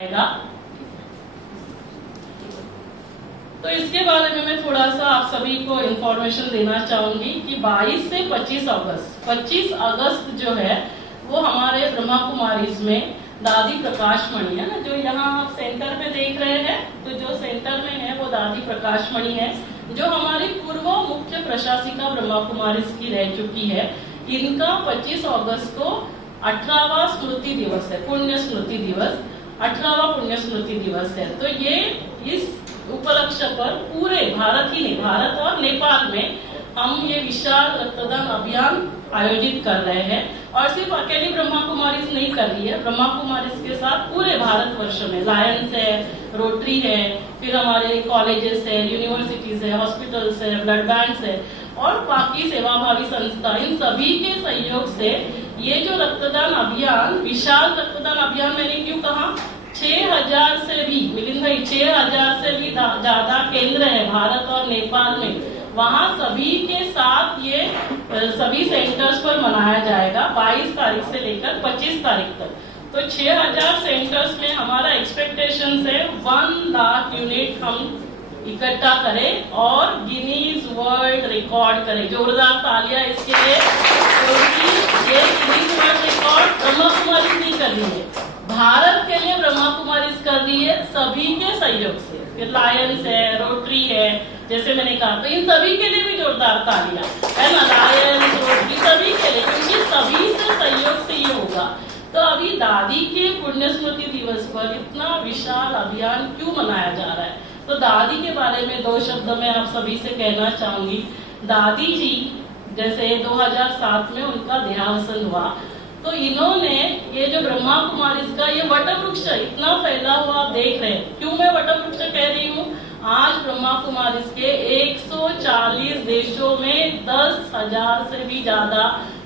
आएगा। तो इसके बारे में मैं थोड़ा सा आप सभी को इंफॉर्मेशन देना चाहूंगी कि 22 से 25 अगस्त जो है वो हमारे ब्रह्मा कुमारीज में दादी प्रकाश मणि है ना, जो यहाँ आप सेंटर पे देख रहे हैं, तो जो सेंटर में है वो दादी प्रकाश मणि है, जो हमारी पूर्व मुख्य प्रशासिका ब्रह्मा कुमारीज की रह चुकी है। इनका 25 अगस्त को 18वां स्मृति दिवस है, पुण्य स्मृति दिवस, 18वां पुण्य स्मृति दिवस है। तो ये इस उपलक्ष्य पर पूरे भारत ही नहीं, भारत और नेपाल में हम ये विशाल रक्तदान अभियान आयोजित कर रहे हैं। और सिर्फ अकेली ब्रह्मा कुमारीज नहीं कर रही है, ब्रह्मा कुमारीज के साथ पूरे भारतवर्ष में लायंस है, रोटरी है, फिर हमारे कॉलेजेस है, यूनिवर्सिटीज है, हॉस्पिटल्स है, ब्लड बैंक्स है और बाकी सेवाभावी संस्था, इन सभी के सहयोग से ये जो रक्तदान अभियान, विशाल रक्तदान अभियान, मैंने क्यों कहा 6000 से भी, मिलिंद भाई 6000 से भी ज्यादा केंद्र है भारत और नेपाल में, वहाँ सभी के साथ ये सभी सेंटर्स पर मनाया जाएगा 22 तारीख से लेकर 25 तारीख तक। तो 6000 सेंटर्स में हमारा एक्सपेक्टेशन है 1 लाख यूनिट हम इकट्ठा करें और गिनीज वर्ल्ड रिकॉर्ड करें। जोरदार तालियां इसके लिए, क्योंकि ये Guinness world record Brahma Kumaris नहीं कर रही है, भारत के लिए ब्रह्मा कुमारीज कर रही है सभी के सहयोग से। फिर लायंस है, रोटरी है, जैसे मैंने कहा, तो इन सभी के लिए भी जोरदार तालियां है ना, लायंस, रोटरी, सभी के लिए, क्योंकि सभी से सहयोग से ये होगा। तो अभी दादी के पुण्य स्मृति दिवस पर इतना विशाल अभियान क्यों मनाया जा रहा है, तो दादी के बारे में 2 शब्द मैं आप सभी से कहना चाहूंगी। दादी जी जैसे 2007 में उनका देहावसान हुआ, तो इन्होंने ये जो ब्रह्मा कुमारीज का ये वटवृक्ष इतना फैला हुआ आप देख रहे हैं। क्यों मैं वटवृक्ष कह रही हूँ, आज ब्रह्मा कुमारीज के 140 देशों में 10,000 से भी ज्यादा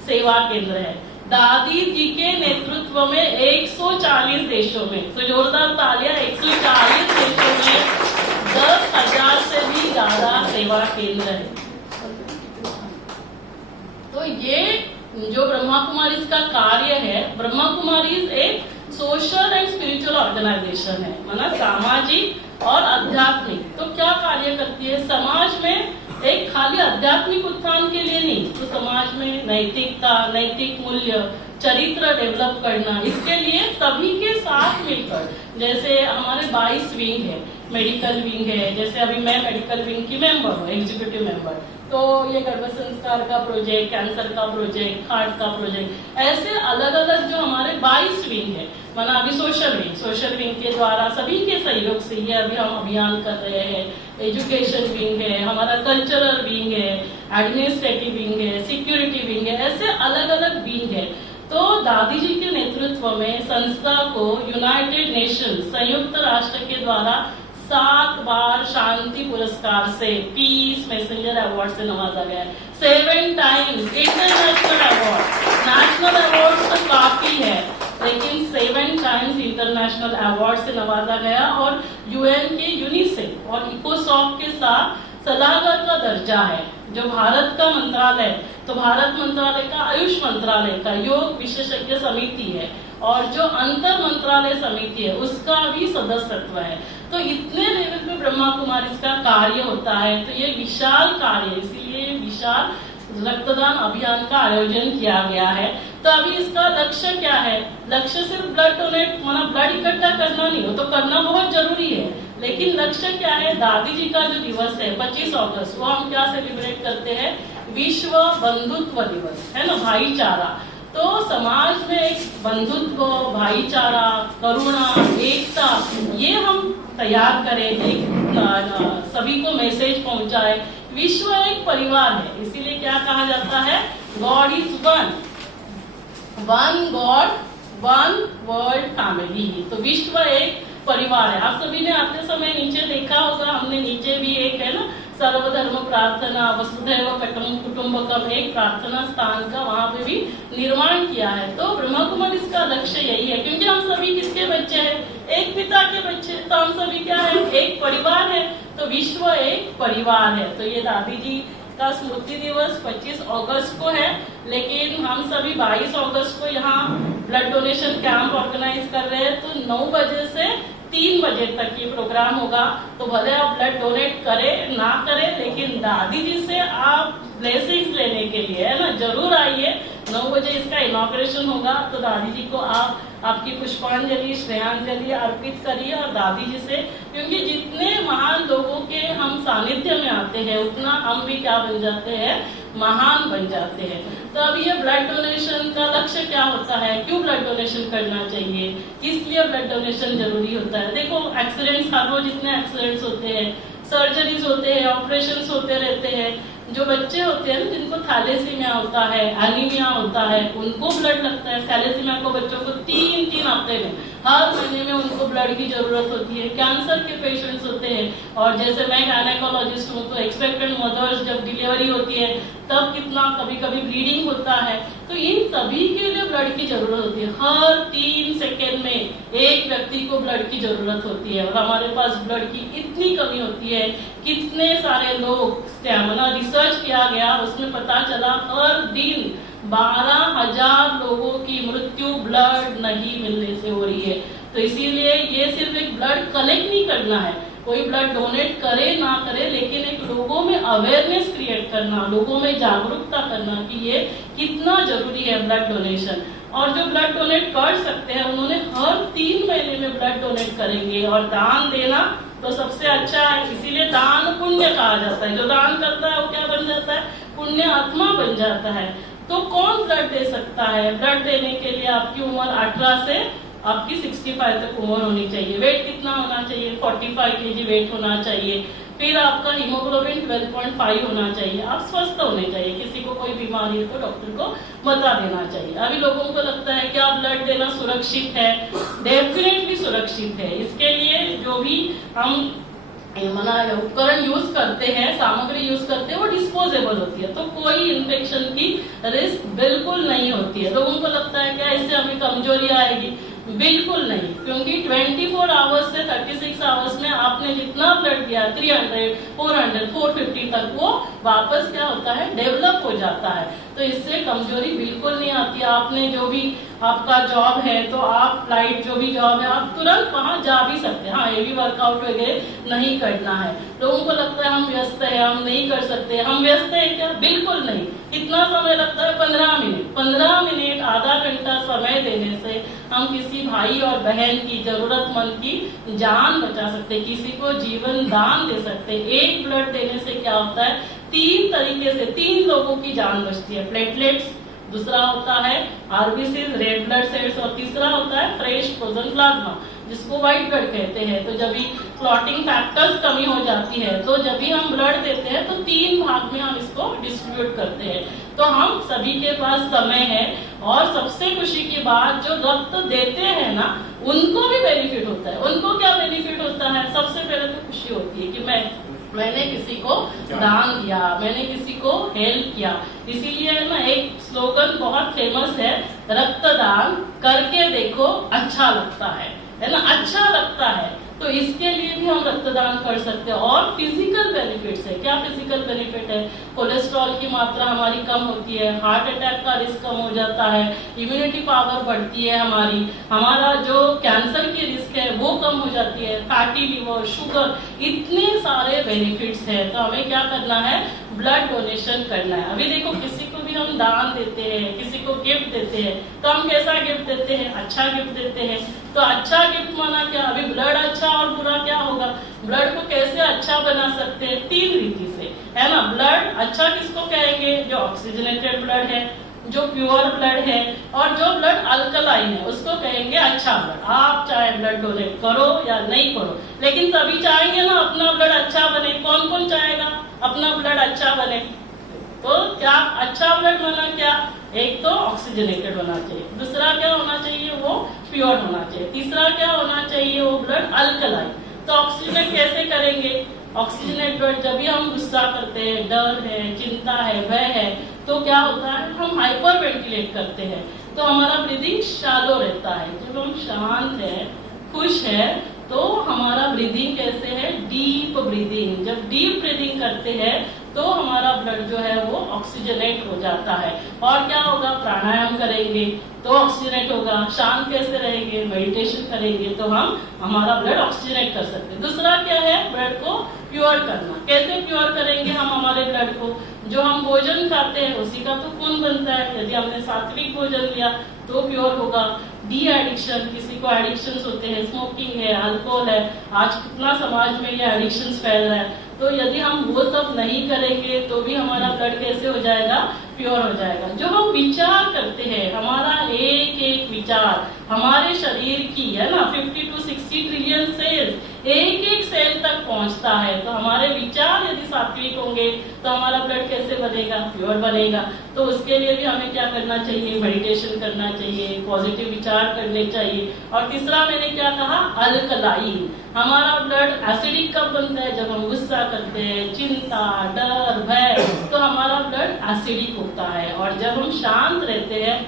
सेवा केंद्र है। दादी जी के नेतृत्व में 140 देशों में, तो जोरदार तालियां, 140 देशों में 10,000 से भी ज्यादा सेवा केंद्र है। तो ये जो ब्रह्मा कुमारीज का कार्य है, ब्रह्मा कुमारीज एक सोशल एंड स्पिरिचुअल ऑर्गेनाइजेशन है, मतलब सामाजिक और आध्यात्मिक। तो क्या कार्य करती है समाज में, एक खाली आध्यात्मिक उत्थान के लिए नहीं, तो समाज में नैतिकता, नैतिक मूल्य, चरित्र डेवलप करना, इसके लिए सभी के साथ मिलकर, जैसे हमारे 22 विंग है, मेडिकल विंग है, जैसे अभी मैं मेडिकल विंग की मेंबर हूँ, एग्जीक्यूटिव मेंबर, तो ये गर्भ संस्कार का प्रोजेक्ट, कैंसर का प्रोजेक्ट, हार्ट का प्रोजेक्ट, ऐसे अलग अलग जो हमारे 22 विंग है, माना अभी सोशल विंग के द्वारा सभी के सहयोग से ये अभी हम अभियान कर रहे हैं। एजुकेशन विंग है, हमारा कल्चरल विंग है, एडमिनिस्ट्रेटिव विंग है, सिक्योरिटी विंग है, ऐसे अलग अलग विंग है। तो दादी जी के नेतृत्व में संस्था को यूनाइटेड नेशन, संयुक्त राष्ट्र के द्वारा 7 बार शांति पुरस्कार से, पीस मैसेंजर अवार्ड से नवाजा गया है। 7 times international award, national award तो काफी है, लेकिन 7 टाइम्स इंटरनेशनल अवार्ड से नवाजा गया। और यूएन के यूनिसेफ और इकोसॉक के साथ सलाहकार का दर्जा है। जो भारत का मंत्रालय, तो भारत मंत्रालय का, आयुष मंत्रालय का योग विशेषज्ञ समिति है, और जो अंतर मंत्रालय समिति है उसका भी सदस्यत्व है। तो इतने लेवल पे ब्रह्मा कुमारीज का कार्य होता है। तो ये विशाल कार्य, इसीलिए विशाल रक्तदान अभियान का आयोजन किया गया है। तो अभी इसका लक्ष्य क्या है, लक्ष्य सिर्फ ब्लड डोनेट, मतलब ब्लड इकट्ठा करना नहीं, हो तो करना बहुत जरूरी है, लेकिन लक्ष्य क्या है, दादी जी का जो दिवस है 25 अगस्त, वो हम क्या सेलिब्रेट करते हैं, विश्व बंधुत्व दिवस है ना, भाईचारा। तो समाज में एक बंधुत्व, भाईचारा, करुणा, एकता, ये हम तैयार करें, एक सभी को मैसेज पहुंचाए। विश्व एक परिवार है, इसीलिए क्या कहा जाता है, God is one God one world family. तो विश्व एक परिवार है। आप सभी ने आते समय नीचे देखा होगा, हमने नीचे भी एक है ना, सर्वधर्म प्रार्थना, वसुधैव कुटुंबकम, एक प्रार्थना स्थान का वहां पे भी निर्माण किया है। तो ब्रह्मा कुमारीज का लक्ष्य यही है, क्योंकि हम सभी किसके बच्चे हैं, एक पिता के बच्चे, तो हम सभी क्या है, एक परिवार है। तो विश्व एक परिवार है। तो ये दादी जी का स्मृति दिवस 25 अगस्त को है, लेकिन हम सभी 22 अगस्त को यहाँ ब्लड डोनेशन कैंप ऑर्गेनाइज कर रहे हैं। तो 9 बजे से 3 बजे तक ये प्रोग्राम होगा। तो भले आप ब्लड डोनेट करें ना करें, लेकिन दादी जी से आप ब्लेसिंग्स लेने के लिए, है ना, जरूर आइए। 9 बजे इसका इनॉग्रेशन होगा। तो दादी जी को आप आपकी पुष्पांजलि, श्रेयांजलि अर्पित करिए और दादी जी से, क्योंकि जितने महान लोगों के हम सानिध्य में आते हैं उतना हम भी क्या बन जाते हैं, महान बन जाते हैं। तो अब ये ब्लड डोनेशन का लक्ष्य क्या होता है, क्यों ब्लड डोनेशन करना चाहिए, किस लिए ब्लड डोनेशन जरूरी होता है। देखो, एक्सीडेंट्स, हर रोज इतने एक्सीडेंट्स होते हैं, सर्जरीज होते हैं, ऑपरेशंस होते रहते हैं। जो बच्चे होते हैं जिनको थैलेसीमिया होता है, एनीमिया होता है, उनको ब्लड लगता है। थैलेसीमिया को बच्चों को 3-3 हफ्ते में, हर महीने में उनको ब्लड की जरूरत होती है। कैंसर के पेशेंट्स होते हैं, और जैसे मैं गायनेकोलॉजिस्ट हूँ, तो एक्सपेक्टेंट मदर्स जब डिलीवरी होती है तब कितना कभी कभी ब्लीडिंग होता है। तो इन सभी के लिए ब्लड की जरूरत होती है। हर 3 सेकेंड में एक व्यक्ति को ब्लड की जरूरत होती है, और हमारे पास ब्लड की इतनी कमी होती है। कितने सारे लोग, स्टैमिना रिसर्च किया गया, उसमें पता चला हर दिन 12,000 लोगों की मृत्यु ब्लड नहीं मिलने से हो रही है। तो इसीलिए ये सिर्फ एक ब्लड कलेक्ट नहीं करना है, कोई ब्लड डोनेट करे ना करे, लेकिन एक लोगों में अवेयरनेस क्रिएट करना, लोगों में जागरूकता करना कि ये कितना जरूरी है ब्लड डोनेशन। और जो ब्लड डोनेट कर सकते हैं उन्होंने हर 3 महीने में ब्लड डोनेट करेंगे। और दान देना तो सबसे अच्छा है, इसीलिए दान पुण्य कहा जाता है। जो दान करता है वो क्या बन जाता है, पुण्य आत्मा बन जाता है। तो कौन ब्लड दे सकता है? ब्लड देने के लिए आपकी उम्र 18 से आपकी 65 तक उम्र होनी चाहिए। वेट कितना होना चाहिए? 45 kg वेट होना चाहिए। फिर आपका हीमोग्लोबिन 12.5 होना चाहिए। आप स्वस्थ होने चाहिए, किसी को कोई बीमारी है तो डॉक्टर को बता देना चाहिए। अभी लोगों को लगता है क्या ब्लड देना सुरक्षित है? डेफिनेटली सुरक्षित है। इसके लिए जो भी हम उपकरण यूज करते हैं, सामग्री यूज करते हैं, वो डिस्पोजेबल होती है, तो कोई इन्फेक्शन की रिस्क बिल्कुल नहीं होती है। लोगों को लगता है क्या इससे हमें कमजोरी आएगी? बिल्कुल नहीं, क्योंकि 24 आवर्स से 36 आवर्स में आपने जितना ब्लड दिया, 300, 400, 450 तक, वो वापस क्या होता है, डेवलप हो जाता है। तो इससे कमजोरी बिल्कुल नहीं आती। आपने जो भी आपका जॉब है, तो आप फ्लाइट जो भी जॉब है, आप तुरंत वहां जा भी सकते हैं। हाँ, हेवी वर्कआउट वगैरह नहीं करना है। लोगों को लगता है हम व्यस्त है, हम नहीं कर सकते। हम व्यस्त है क्या? बिल्कुल नहीं। कितना समय लगता है? 15 मिनट। 15 मिनट, आधा घंटा समय देने से हम किसी भाई और बहन की, जरूरतमंद की जान बचा सकते, किसी को जीवन दान दे सकते। एक ब्लड देने से क्या होता है, 3 तरीके से 3 लोगों की जान बचती है। प्लेटलेट्स, दूसरा होता है आरबीसीज, रेड ब्लड सेल्स, और तीसरा होता है फ्रेश फ्रोजन प्लाज्मा, जिसको व्हाइट ब्लड कहते हैं। तो जब भी क्लॉटिंग फैक्टर्स कमी हो जाती है, तो जब भी हम ब्लड देते हैं तो 3 भाग में हम इसको डिस्ट्रीब्यूट करते हैं। तो हम सभी के पास समय है, और सबसे खुशी की बात, जो रक्त देते हैं ना, उनको भी बेनिफिट होता है। उनको क्या बेनिफिट होता है? सबसे पहले तो खुशी होती है कि मैंने किसी को दान दिया, मैंने किसी को हेल्प किया। इसीलिए ना एक स्लोगन बहुत फेमस है, रक्तदान करके देखो अच्छा लगता है ना, अच्छा लगता है। तो इसके लिए भी हम रक्तदान कर सकते हैं। और फिजिकल बेनिफिट्स है। क्या फिजिकल बेनिफिट है? कोलेस्ट्रॉल की मात्रा हमारी कम होती है, हार्ट अटैक का रिस्क कम हो जाता है, इम्यूनिटी पावर बढ़ती है हमारा जो कैंसर की रिस्क है वो कम हो जाती है, फैटी लिवर, शुगर, इतने सारे बेनिफिट्स है। तो हमें क्या करना है? ब्लड डोनेशन करना है। अभी देखो, किसी को भी हम दान देते हैं, किसी को गिफ्ट देते हैं, तो हम कैसा गिफ्ट देते हैं? अच्छा गिफ्ट देते हैं। तो अच्छा गिफ्ट माना क्या? अभी ब्लड अच्छा और बुरा क्या होगा? ब्लड को कैसे अच्छा बना सकते हैं? 3 रीति से, है ना। ब्लड अच्छा किसको कहेंगे? जो ऑक्सीजनेटेड ब्लड है, जो प्योर ब्लड है, और जो ब्लड अल्कलाइन है, उसको कहेंगे अच्छा ब्लड। आप चाहे ब्लड डोनेट करो या नहीं करो, लेकिन सभी चाहेंगे ना अपना ब्लड अच्छा बने। कौन कौन चाहेगा अपना ब्लड अच्छा बने? तो क्या अच्छा ब्लड बना? क्या एक तो ऑक्सीजनेटेड होना चाहिए, दूसरा क्या होना चाहिए? वो प्योर होना चाहिए, तीसरा क्या होना चाहिए? वो ब्लड अल्कलाइन। तो ऑक्सीजनेट कैसे करेंगे? ऑक्सीजनेट ब्लड जब भी हम गुस्सा करते हैं, डर है, चिंता है, भय है, तो क्या होता है? हम हाइपर वेंटिलेट करते हैं, तो हमारा ब्रीदिंग शैलो रहता है। जब हम शांत है, खुश है, तो हमारा ब्रीदिंग कैसे है? Deep breathing. जब डीप ब्रीदिंग करते हैं तो हमारा ब्लड जो है वो ऑक्सीजनेट हो जाता है। और क्या होगा, प्राणायाम करेंगे तो ऑक्सीजनेट होगा। शांत कैसे रहेंगे, मेडिटेशन करेंगे तो हम हमारा ब्लड ऑक्सीजनेट कर सकते हैं। दूसरा क्या है, ब्लड को प्योर करना। कैसे प्योर करेंगे हम हमारे ब्लड को, जो हम भोजन खाते हैं उसी का तो खून बनता है। यदि हमने सात्विक भोजन लिया तो प्योर होगा। डी एडिक्शन, किसी को एडिक्शंस होते हैं, स्मोकिंग है, अल्कोहल है, आज कितना समाज में ये एडिक्शंस फैल रहा है, तो यदि हम वो सब नहीं करेंगे तो भी हमारा ब्लड कैसे हो जाएगा, प्योर हो जाएगा। जो हम विचार करते हैं, हमारा एक एक विचार हमारे शरीर की है ना 50 to 60 ट्रिलियन सेल्स एक एक सेल तक पहुंचता है। तो हमारे विचार यदि सात्विक होंगे तो हमारा ब्लड कैसे बनेगा, प्योर बनेगा। तो उसके लिए भी हमें क्या करना चाहिए, मेडिटेशन करना चाहिए, पॉजिटिव विचार करने चाहिए। और तीसरा मैंने क्या कहा, अल्कलाइन। हमारा ब्लड एसिडिक कब बनता है, जब हम गुस्सा करते हैं, चिंता, डर, भय, तो हमारा ब्लड एसिडिक होता है। और जब हम शांत रहते हैं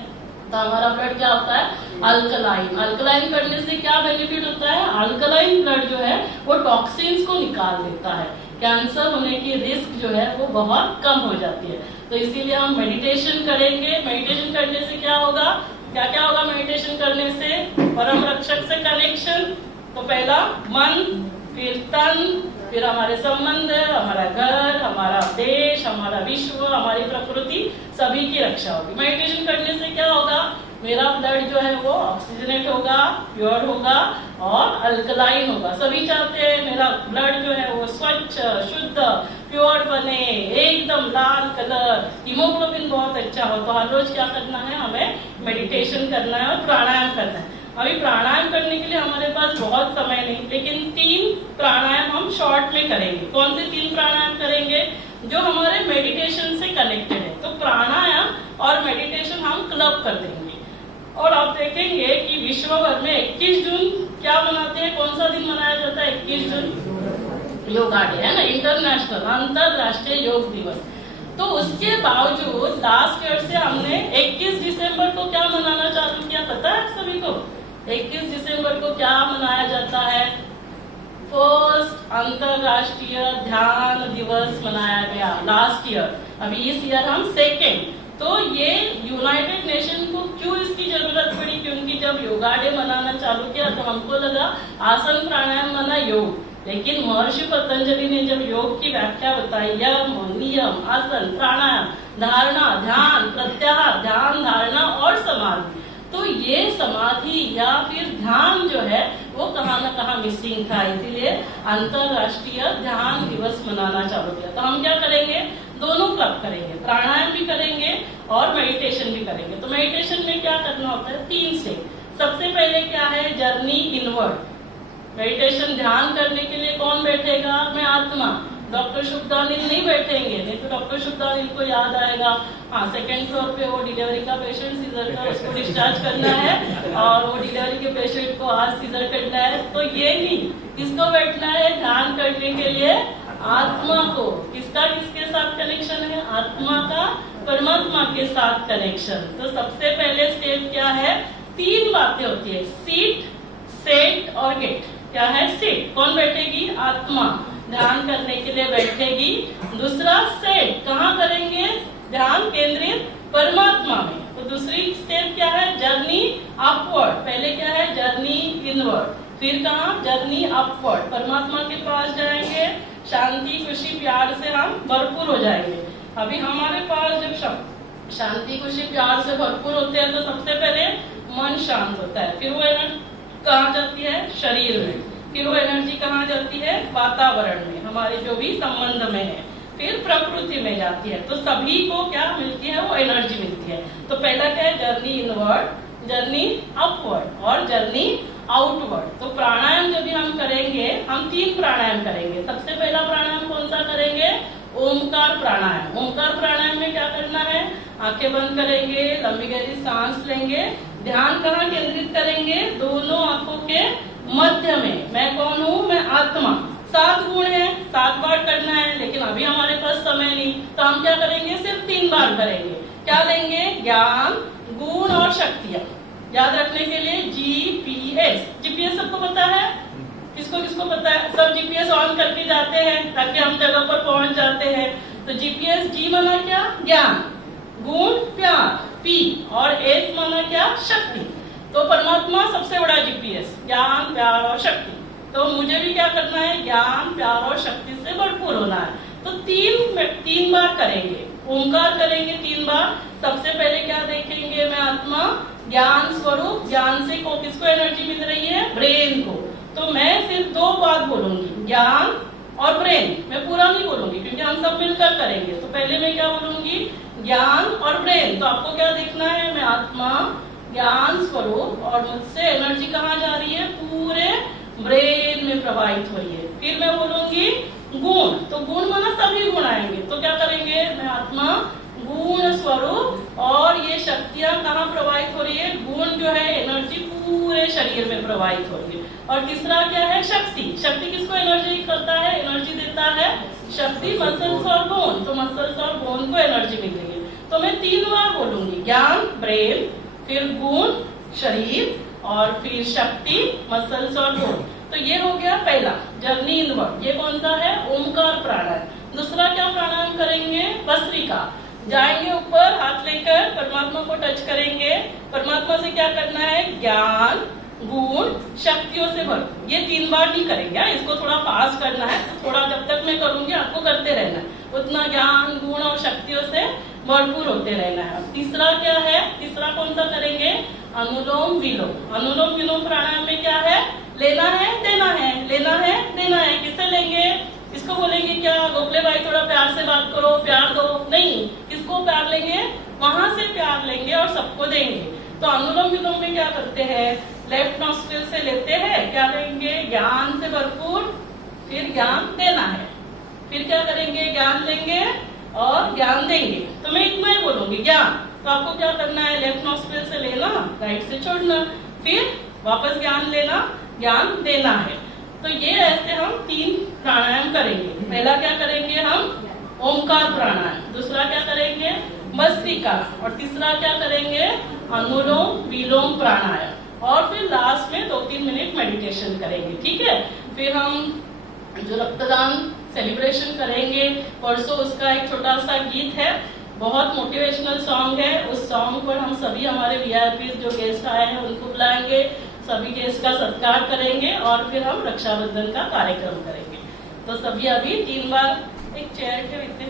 तो हमारा ब्लड क्या होता है, अल्कलाइन। अल्कलाइन करने से क्या बेनिफिट होता है, अल्कलाइन ब्लड जो है वो टॉक्सिन्स को निकाल देता है। कैंसर होने की रिस्क जो है वो बहुत कम हो जाती है। तो इसीलिए हम मेडिटेशन करेंगे। मेडिटेशन करने से क्या होगा, क्या क्या होगा मेडिटेशन करने से, परम रक्षक से कनेक्शन। तो पहला मन, फिर तन, फिर हमारे संबंध, हमारा घर, हमारा देश, हमारा विश्व, हमारी प्रकृति, सभी की रक्षा होगी। मेडिटेशन करने से क्या होगा, मेरा ब्लड जो है वो ऑक्सीजनेट होगा, प्योर होगा और अल्कलाइन होगा। सभी चाहते हैं मेरा ब्लड जो है वो स्वच्छ, शुद्ध, प्योर बने, एकदम लाल कलर, हीमोग्लोबिन बहुत अच्छा हो। तो हर रोज क्या करना है, हमें मेडिटेशन करना है और प्राणायाम करना है। अभी प्राणायाम करने के लिए हमारे पास बहुत समय नहीं, लेकिन 3 प्राणायाम हम शॉर्ट में करेंगे। कौन से 3 प्राणायाम करेंगे, जो हमारे मेडिटेशन से कनेक्टेड है। तो प्राणायाम और मेडिटेशन हम क्लब कर देंगे। और आप देखेंगे कि विश्व भर में 21 जून क्या मनाते हैं, कौन सा दिन मनाया जाता है, 21 जून योगा डे है ना, इंटरनेशनल अंतरराष्ट्रीय योग दिवस। तो उसके बावजूद लास्ट ईयर से हमने 21 दिसंबर को क्या मनाना चालू किया, पता है आप सभी को? 21 दिसंबर को क्या मनाया जाता है, फर्स्ट अंतरराष्ट्रीय ध्यान दिवस मनाया गया लास्ट ईयर। अभी इस ईयर हम सेकेंड। तो ये यूनाइटेड नेशन को क्यों इसकी जरूरत पड़ी, क्योंकि जब योगा डे मनाना चालू किया तो हमको लगा आसन प्राणायाम मना योग, लेकिन महर्षि पतंजलि ने जब योग की व्याख्या बताई, यम, नियम, आसन, प्राणायाम, धारणा, ध्यान, प्रत्याहार, ध्यान, धारणा और समाधि, तो ये समाधि या फिर ध्यान जो है वो कहाँ ना कहाँ मिसिंग था। इसीलिए अंतरराष्ट्रीय ध्यान दिवस मनाना चालू किया। तो हम क्या करेंगे, दोनों क्लब करेंगे, प्राणायाम भी करेंगे और मेडिटेशन भी करेंगे। तो मेडिटेशन में क्या करना होता है, 3 स्टेप। सबसे पहले क्या है, जर्नी इनवर्ड। मेडिटेशन ध्यान करने के लिए कौन बैठेगा, मैं आत्मा। डॉक्टर शुभदानिल नहीं बैठेंगे, नहीं तो डॉक्टर शुभदानिल को याद आएगा, हाँ 2nd फ्लोर पे वो डिलीवरी का पेशेंट सीजर का उसको डिस्चार्ज करना है और वो डिलीवरी के पेशेंट को आज सीजर करना है। तो ये नहीं, किसको बैठना है ध्यान करने के लिए, आत्मा को। किसका किसके साथ कनेक्शन है, आत्मा का परमात्मा के साथ कनेक्शन। तो सबसे पहले स्टेप क्या है, 3 बातें होती है, सीट, सेट और गेट। क्या है, सीट, कौन बैठेगी, आत्मा ध्यान करने के लिए बैठेगी। दूसरा सेट, कहाँ करेंगे, ध्यान केंद्रित परमात्मा में। तो दूसरी स्टेप क्या है, जर्नी अपवर्ड। पहले क्या है, जर्नी इनवर्ड, फिर कहाँ, जर्नी अपवर्ड, परमात्मा के पास जाएंगे, शांति, खुशी, प्यार से हम भरपूर हो जाएंगे। अभी हमारे पास जब शांति, खुशी, प्यार से भरपूर होते हैं तो सबसे पहले मन शांत होता है, फिर वो एनर्जी कहाँ जाती है, शरीर में, फिर वो एनर्जी कहाँ जाती है, वातावरण में, हमारे जो भी संबंध में है, फिर प्रकृति में जाती है। तो सभी को क्या मिलती है, वो एनर्जी मिलती है। तो पहला क्या है, जर्नी इनवर्ड, जर्नी अपवर्ड और जर्नी आउटवर्ड। तो प्राणायाम जब भी हम करेंगे, हम 3 प्राणायाम करेंगे। सबसे पहला प्राणायाम कौन सा करेंगे, ओमकार प्राणायाम। ओमकार प्राणायाम में क्या करना है, आंखें बंद करेंगे, लंबी गहरी सांस लेंगे, ध्यान कहाँ केंद्रित करेंगे, दोनों आंखों के मध्य में। मैं कौन हूँ, मैं आत्मा। 7 गुण है, 7 बार करना है, लेकिन अभी हमारे पास समय नहीं, तो हम क्या करेंगे, सिर्फ 3 बार करेंगे। क्या लेंगे, ज्ञान, गुण और शक्तियाँ। याद रखने के लिए जीपीएस, जीपीएस सबको पता है, किसको किसको पता है, सब जीपीएस ऑन करके जाते हैं ताकि हम जगह पर पहुंच जाते हैं। तो जीपीएस, जी माना क्या? ज्ञान, गुण प्यार, पी, और एस माना क्या? शक्ति। तो परमात्मा सबसे बड़ा जीपीएस, ज्ञान प्यार और शक्ति। तो मुझे भी क्या करना है? ज्ञान प्यार और शक्ति से भरपूर होना है। तो तीन बार करेंगे, ओंकार करेंगे 3 बार। सबसे पहले क्या देखेंगे? मैं आत्मा, ज्ञान स्वरूप, ज्ञान से किसको एनर्जी मिल रही है? ब्रेन को। तो मैं सिर्फ 2 बात बोलूंगी, ज्ञान और ब्रेन। मैं पूरा नहीं बोलूंगी क्योंकि हम सब मिलकर करेंगे। तो पहले मैं क्या बोलूंगी? ज्ञान और ब्रेन। तो आपको क्या देखना है? मैं आत्मा, ज्ञान स्वरूप, और मुझसे एनर्जी कहाँ जा रही है? पूरे ब्रेन में प्रवाहित हो रही है। फिर मैं बोलूंगी गुण। तो गुण माना सभी गुण आएंगे। तो क्या करेंगे? मैं आत्मा, गुण स्वरूप, और ये शक्तियां कहाँ प्रवाहित हो रही है? गुण जो है एनर्जी पूरे शरीर में प्रवाहित हो रही है। और तीसरा क्या है? शक्ति। शक्ति किसको एनर्जी करता है? एनर्जी देता है शक्ति, मसल्स और बोन। तो मसल्स और बोन को एनर्जी मिल रही है। तो मैं 3 बार बोलूंगी, ज्ञान ब्रेन, फिर गुण शरीर, और फिर शक्ति मसल्स और बोन। तो ये हो गया पहला, जर्नी इनवर्ड। ये कौन सा है? ओमकार प्राणायाम। दूसरा क्या प्राणायाम करेंगे? भस्त्रिका। जाएंगे ऊपर, हाथ लेकर परमात्मा को टच करेंगे। परमात्मा से क्या करना है? ज्ञान, गुण, शक्तियों से भर। ये 3 बार नहीं करेंगे, इसको थोड़ा फास्ट करना है। तो थोड़ा जब तक मैं करूंगी आपको करते रहना है, उतना ज्ञान, गुण और शक्तियों से भरपूर होते रहना है। तीसरा क्या है? तीसरा कौन सा करेंगे? अनुलोम विलोम। अनुलोम विलोम प्राणायाम में क्या है? लेना है देना है, लेना है देना है। किससे लेंगे? इसको बोलेंगे क्या? गोखले भाई थोड़ा प्यार से बात करो, प्यार दो। नहीं, किसको प्यार लेंगे? वहां से प्यार लेंगे और सबको देंगे। तो अनुलोम विलोम में क्या करते हैं? लेफ्ट नॉस्ट्रिल से लेते हैं, क्या लेंगे? ज्ञान से भरपूर, फिर ज्ञान देना है। फिर क्या करेंगे? ज्ञान लेंगे और ज्ञान देंगे। तो मैं इतना ही बोलूंगी, ज्ञान। तो आपको क्या करना है? लेफ्ट नॉस्ट्रिल से लेना, राइट से छोड़ना, फिर वापस ज्ञान लेना, ज्ञान देना है। तो ये ऐसे हम 3 प्राणायाम करेंगे। पहला क्या करेंगे? हम ओमकार प्राणायाम। दूसरा क्या करेंगे? भस्त्रिका। और तीसरा क्या करेंगे? अनुलोम विलोम प्राणायाम। और फिर लास्ट में 2-3 मिनट मेडिटेशन करेंगे। ठीक है? फिर हम जो रक्तदान सेलिब्रेशन करेंगे परसों, उसका एक छोटा सा गीत है, बहुत मोटिवेशनल सॉन्ग है। उस सॉन्ग पर हम सभी हमारे वीआईपी जो गेस्ट आए हैं उनको बुलाएंगे, सभी गेस्ट का सत्कार करेंगे, और फिर हम रक्षाबंधन का कार्यक्रम करेंगे। तो सभी अभी 3 बार, एक चेयर के इतने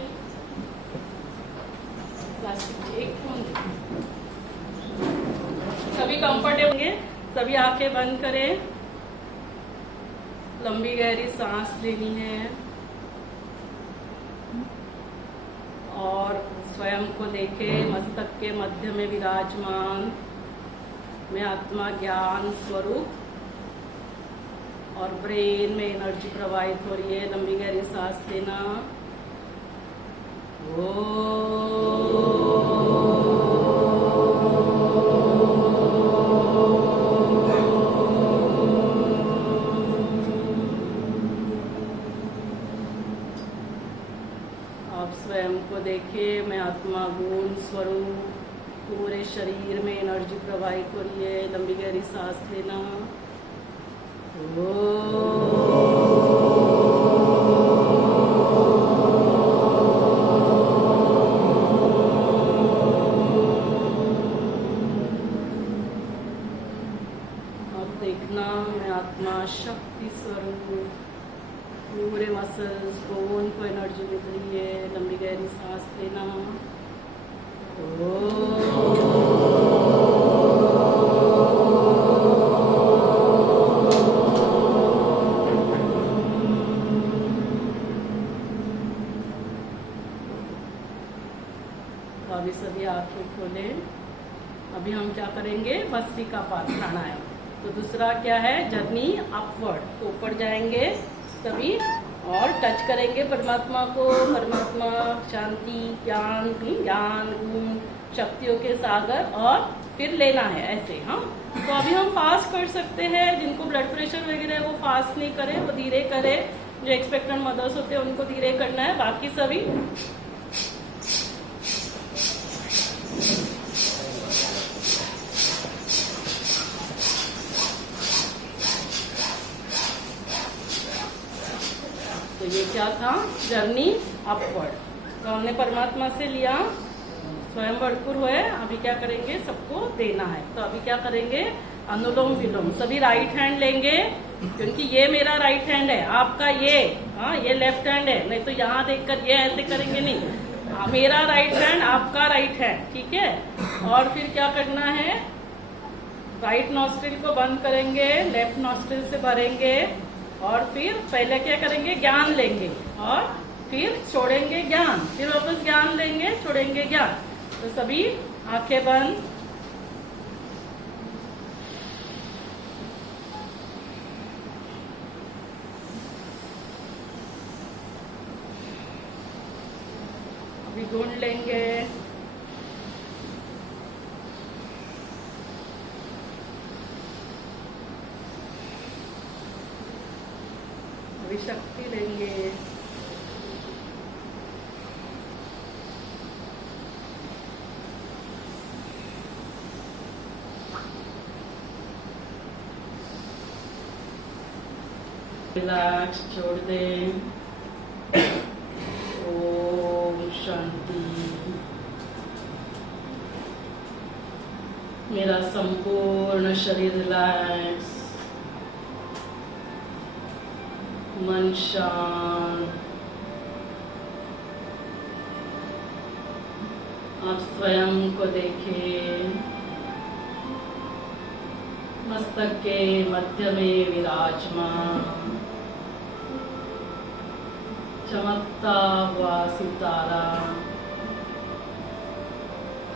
प्लास्टिक, एक सभी कंफर्टेबल होंगे। सभी आंखें बंद करें, लंबी गहरी सांस लेनी है, और स्वयं को देखें मस्तक के मध्य में विराजमान। मैं आत्मा, ज्ञान स्वरूप, और ब्रेन में एनर्जी प्रवाहित हो रही है। लंबी गहरी सांस लेना। आप स्वयं को देखिए, मैं आत्मा, गुण स्वरूप, पूरे शरीर में एनर्जी प्रवाहित हो रही है। लंबी गहरी सांस लेना। अब देखना, मैं आत्मा, शक्ति स्वरूप, पूरे मसल्स, बोन को एनर्जी मिल रही है। लंबी गहरी सांस लेना। अभी सभी आंखें खोलें। अभी हम क्या करेंगे? भस्त्रिका प्राणायाम। तो दूसरा क्या है? Journey upward. तो ऊपर जाएंगे सभी और टच करेंगे परमात्मा को। परमात्मा, शांति, ज्ञान, ज्ञान, गुण, शक्तियों के सागर, और फिर लेना है ऐसे। हम तो अभी हम फास्ट कर सकते हैं। जिनको ब्लड प्रेशर वगैरह है वो फास्ट नहीं करे, वो धीरे करे। जो एक्सपेक्टेंट मदर्स होते हैं उनको धीरे करना है। बाकी सभी तो ये क्या था? Journey upward. तो हमने परमात्मा से लिया, स्वयं भरपूर हुए। अभी क्या करेंगे, सबको देना है। तो अभी क्या करेंगे, अनुलोम विलोम। सभी राइट हैंड लेंगे, क्योंकि ये मेरा राइट हैंड है, आपका ये, हाँ ये लेफ्ट हैंड है। नहीं तो यहाँ देखकर ये ऐसे करेंगे नहीं। मेरा राइट हैंड, आपका राइट हैंड, ठीक है। और फिर क्या करना है, राइट नॉस्ट्रिल को बंद करेंगे, लेफ्ट नॉस्ट्रिल से भरेंगे। और फिर पहले क्या करेंगे, ज्ञान लेंगे और फिर छोड़ेंगे ज्ञान, फिर वापस ज्ञान लेंगे, छोड़ेंगे ज्ञान। तो सभी आंखें बंद। अभी ढूंढ लेंगे। अभी शक्ति लेंगे। रिलैक्स, छोड़ दें। ओम शांति। मेरा संपूर्ण शरीर रिलैक्स, मन शांत। आप स्वयं को देखें, मस्तक के मध्य में विराजमान चमकता हुआ सितारा।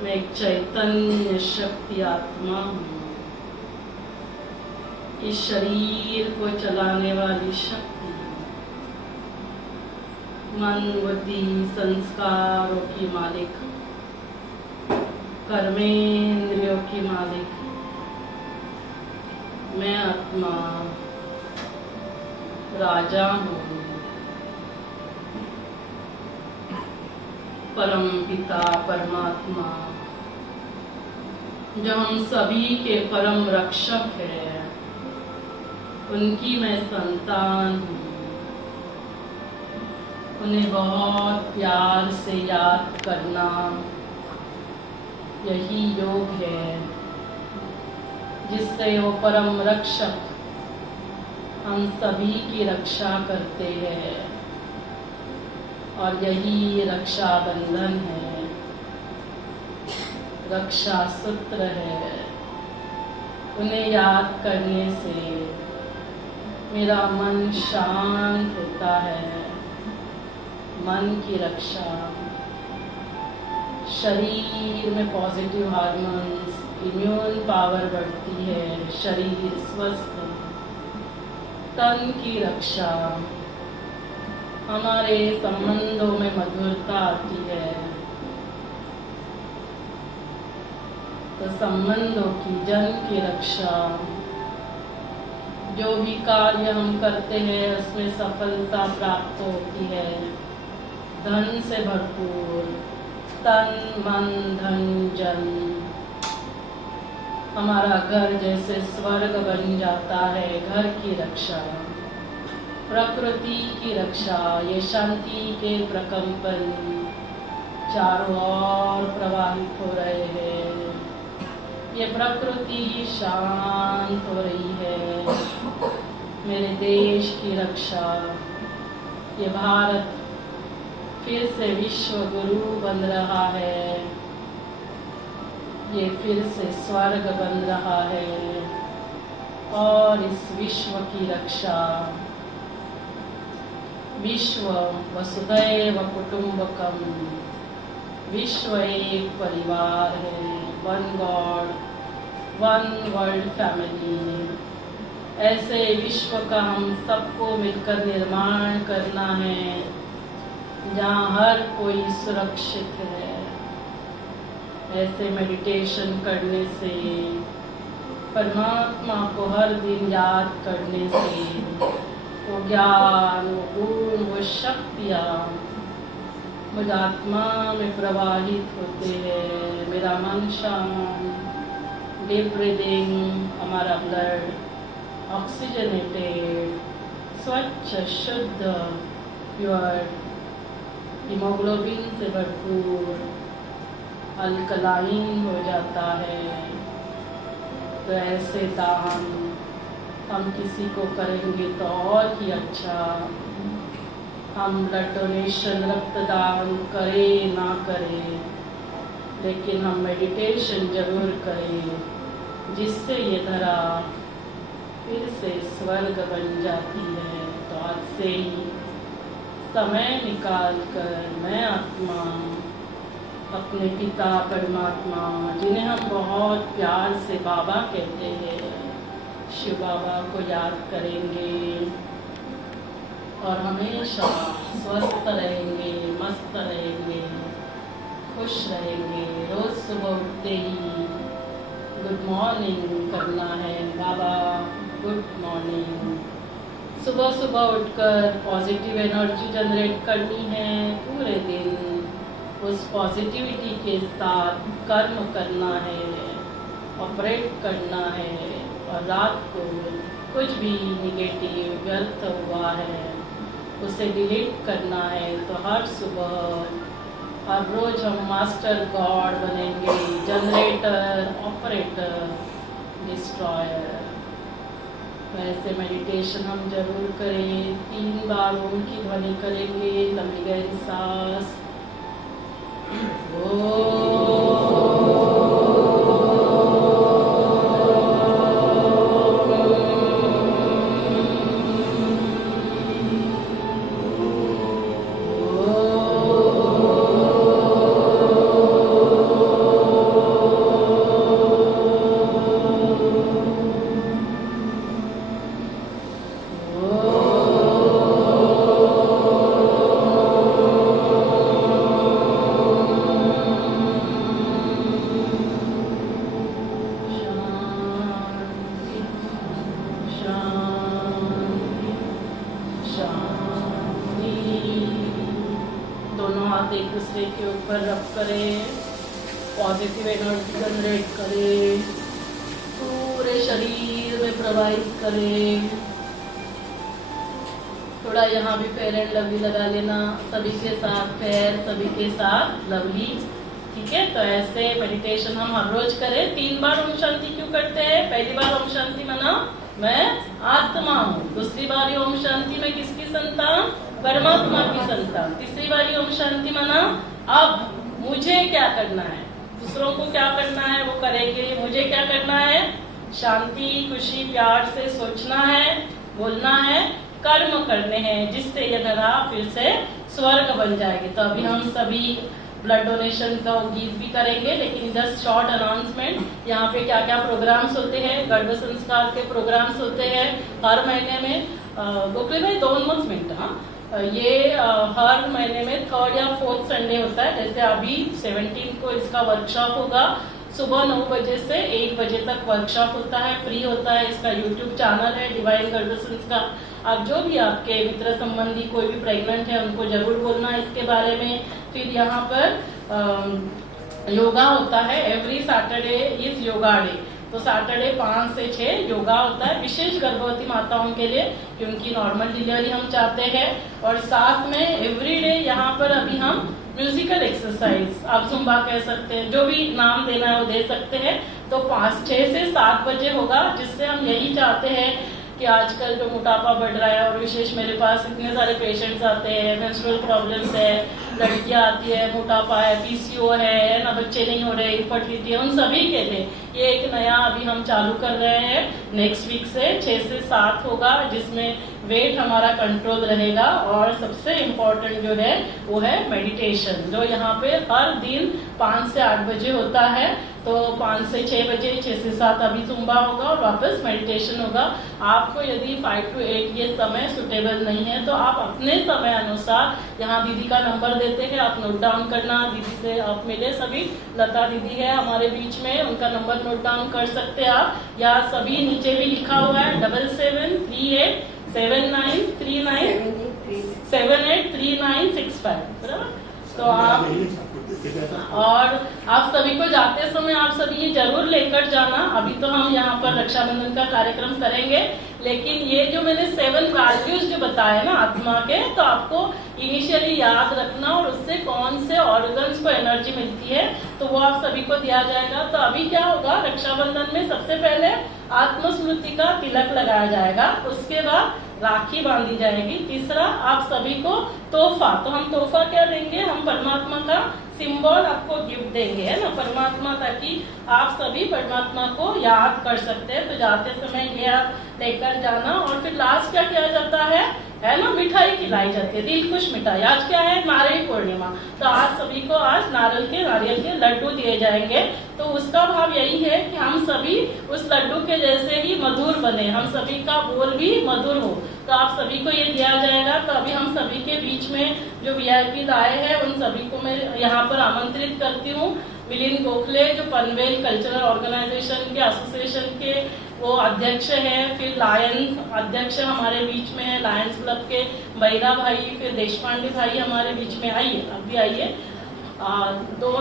मैं एक चैतन्य शक्ति आत्मा हूँ। इस शरीर को चलाने वाली शक्ति, मन बुद्धि संस्कारों की मालिक, कर्मेंद्रियों की मालिक मैं आत्मा राजा हूँ। परम पिता परमात्मा, जो हम सभी के परम रक्षक है, उनकी मैं संतान हूँ। उन्हें बहुत प्यार से याद करना, यही योग है जिससे वो परम रक्षक हम सभी की रक्षा करते हैं। और यही रक्षा बंधन है, रक्षा सूत्र है। उन्हें याद करने से मेरा मन शांत होता है। मन की रक्षा, शरीर में पॉजिटिव हार्मोन्स, इम्यून पावर बढ़ती है, शरीर स्वस्थ, तन की रक्षा, हमारे संबंधों में मधुरता आती है। तो संबंधों की, जन की रक्षा, जो भी कार्य हम करते हैं उसमें सफलता प्राप्त होती है। धन से भरपूर, तन मन धन जन, हमारा घर जैसे स्वर्ग बन जाता है। घर की रक्षा, प्रकृति की रक्षा, ये शांति के प्रकंपन चारों ओर प्रवाहित हो रहे हैं। ये प्रकृति शांत हो रही है। मेरे देश की रक्षा, ये भारत फिर से विश्व गुरु बन रहा है। ये फिर से स्वर्ग बन रहा है। और इस विश्व की रक्षा, विश्व वसुधैव कुटुंबकम, विश्व एक परिवार है, one God one world family. ऐसे विश्व का हम सबको मिलकर निर्माण करना है, जहाँ हर कोई सुरक्षित है। ऐसे मेडिटेशन करने से, परमात्मा को हर दिन याद करने से, वो ज्ञान, वो गुण, वो शक्तियाँ मुझ आत्मा में प्रवाहित होते हैं। मेरा मन शांत, डीप ब्रीदिंग, हमारा ब्लड ऑक्सीजनेटेड, स्वच्छ, शुद्ध, प्योर, हीमोग्लोबिन से भरपूर, अल्कलाइन हो जाता है। तो ऐसे दान हम किसी को करेंगे तो और ही अच्छा। हम ब्लड डोनेशन, रक्तदान करें ना करें, लेकिन हम मेडिटेशन जरूर करें, जिससे ये धरा फिर से स्वर्ग बन जाती है। तो आज से ही समय निकाल कर मैं आत्मा अपने पिता परमात्मा, जिन्हें हम बहुत प्यार से बाबा कहते हैं, शिव बाबा को याद करेंगे और हमेशा स्वस्थ रहेंगे, मस्त रहेंगे, खुश रहेंगे। रोज सुबह उठते ही गुड मॉर्निंग करना है, बाबा गुड मॉर्निंग। सुबह सुबह उठकर पॉजिटिव एनर्जी जनरेट करनी है, पूरे दिन उस पॉजिटिविटी के साथ कर्म करना है, ऑपरेट करना है। और रात को कुछ भी निगेटिव व्यर्थ हुआ है उसे डिलीट करना है। तो हर सुबह, हर रोज हम मास्टर गॉड बनेंगे, जनरेटर, ऑपरेटर, डिस्ट्रॉयर। वैसे मेडिटेशन हम जरूर करें। 3 बार ओम की ध्वनि करेंगे, लंबी गहरी सांस। एक दूसरे के ऊपर रब करें, पॉजिटिव एनर्जी जनरेट करें, पूरे शरीर में प्रवाहित करें। थोड़ा यहाँ भी फेयर एंड लवली लगा लेना, सभी के साथ फेयर, सभी के साथ लवली। ठीक है, तो ऐसे मेडिटेशन हम हर रोज करें। 3 बार ओम शांति क्यों करते हैं? पहली बार ओम शांति माना मैं आत्मा हूँ, दूसरी बार ओम शांति में किसकी संतान? परमात्मा की संतान। तीसरी बारी ओम शांति माना अब मुझे क्या करना है, दूसरों को क्या करना है वो करेंगे, मुझे क्या करना है? शांति, खुशी, प्यार से सोचना है, बोलना है, कर्म करने हैं, जिससे ये धरा फिर से स्वर्ग बन जाएगी। तो अभी हम सभी ब्लड डोनेशन का गीत भी करेंगे, लेकिन जस्ट शॉर्ट अनाउंसमेंट। यहाँ पे क्या क्या प्रोग्राम्स होते हैं? गर्भ संस्कार के प्रोग्राम्स होते हैं हर महीने में। गोखले भाई 2 मिनट। हाँ, ये हर महीने में 3rd या 4th संडे होता है। जैसे अभी 17 को इसका वर्कशॉप होगा, सुबह 9 बजे से 1 बजे तक वर्कशॉप होता है, फ्री होता है। इसका यूट्यूब चैनल है डिवाइन गर्भ संस्कार। आप जो भी आपके मित्र संबंधी कोई भी प्रेग्नेंट है उनको जरूर बोलना इसके बारे में। फिर यहाँ पर योगा होता है, every Saturday is yoga day. तो सैटरडे 5 से 6 योगा होता है, विशेष गर्भवती माताओं के लिए, क्योंकि नॉर्मल डिलीवरी हम चाहते हैं। और साथ में एवरीडे यहाँ पर अभी हम म्यूजिकल एक्सरसाइज, आप जुम्बा कह सकते हैं, जो भी नाम देना है वो दे सकते हैं। तो 6 से 7 बजे होगा, जिससे हम यही चाहते हैं कि आजकल जो मोटापा बढ़ रहा है, और विशेष मेरे पास इतने सारे पेशेंट्स आते हैं, मेंस्ट्रुअल प्रॉब्लम्स है, लड़कियां आती है, मोटापा है, पीसीओ है ना, बच्चे नहीं हो रहे, इनफर्टिलिटी है, उन सभी के लिए ये एक नया अभी हम चालू कर रहे हैं। नेक्स्ट वीक से 6 से 7 होगा, जिसमें वेट हमारा कंट्रोल रहेगा। और सबसे इम्पोर्टेंट जो है वो है मेडिटेशन, जो यहाँ पे हर दिन 5 से 8 बजे होता है। तो 5 से 6 बजे, 6 से 7 अभी जुम्बा होगा और वापस मेडिटेशन होगा। आपको यदि 5 to 8 ये समय सुटेबल नहीं है तो आप अपने समय अनुसार, यहाँ दीदी का नंबर देते हैं, आप नोट डाउन करना, दीदी से आप मिले। सभी लता दीदी है हमारे बीच में, उनका नंबर नोट डाउन कर सकते हैं आप, या सभी नीचे भी लिखा हुआ है 77387939783965। बराबर। तो आप और आप सभी को जाते समय आप सभी ये जरूर लेकर जाना। अभी तो हम यहाँ पर रक्षाबंधन का कार्यक्रम करेंगे, लेकिन ये जो मैंने 7 वैल्यूज जो बताए ना आत्मा के, तो आपको इनिशियली याद रखना और उससे कौन से ऑर्गन्स को एनर्जी मिलती है तो वो आप सभी को दिया जाएगा। तो अभी क्या होगा, रक्षाबंधन में सबसे पहले आत्मस्मृति का तिलक लगाया जाएगा, उसके बाद राखी बांधी जाएगी। तीसरा, आप सभी को तोहफा, तो हम तोहफा क्या देंगे, हम परमात्मा का सिंबल आपको गिफ्ट देंगे, है ना, परमात्मा, ताकि आप सभी परमात्मा को याद कर सकते हैं। तो जाते समय ये आप लेकर जाना। और फिर लास्ट क्या किया जाता है ना, मिठाई खिलाई जाती है, दिल खुश मिठाई। आज क्या है, नारियल पूर्णिमा, तो आज सभी को आज नारियल के लड्डू दिए जाएंगे। तो उसका भाव यही है कि हम सभी उस लड्डू के जैसे ही मधुर बने, हम सभी का बोल भी मधुर हो। तो आप सभी को ये दिया जाएगा। तो अभी हम सभी के बीच में जो VIP आए हैं उन सभी को मैं यहाँ पर आमंत्रित करती हूँ। मिलिंद गोखले जो पनवेल कल्चरल ऑर्गेनाइजेशन के एसोसिएशन के वो अध्यक्ष है, फिर लायंस अध्यक्ष हमारे बीच में है, लायंस क्लब के बैरा भाई, फिर देशपांडे भाई हमारे बीच में। आइए, अब भी आइए। दो